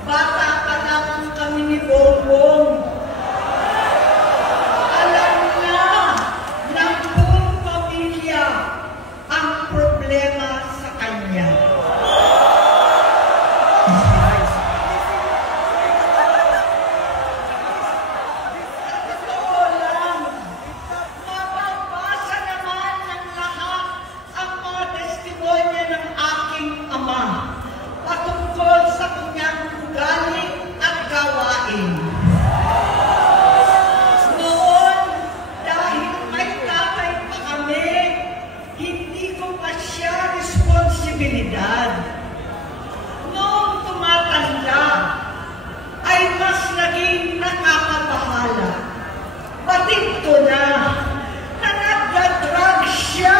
Bata pa lang kami ni Bongbong. Alam na ng buong pamilya ang problema sa kanya. Noong tumatanda, ay mas naging nakakabahala. Batid ko na nagda-drug siya.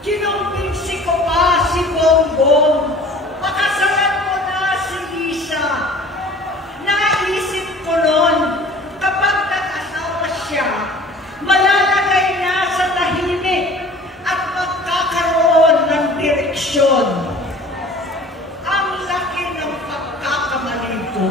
Kinumbinsi ko pa si Bongbong, pakasalan mo na si Lisa. Naisip ko noon, kapag nag-asawa siya, malalagay na sa tahimik at magkakaroon ng direksyon. Ang laki ng pagkakamali ko.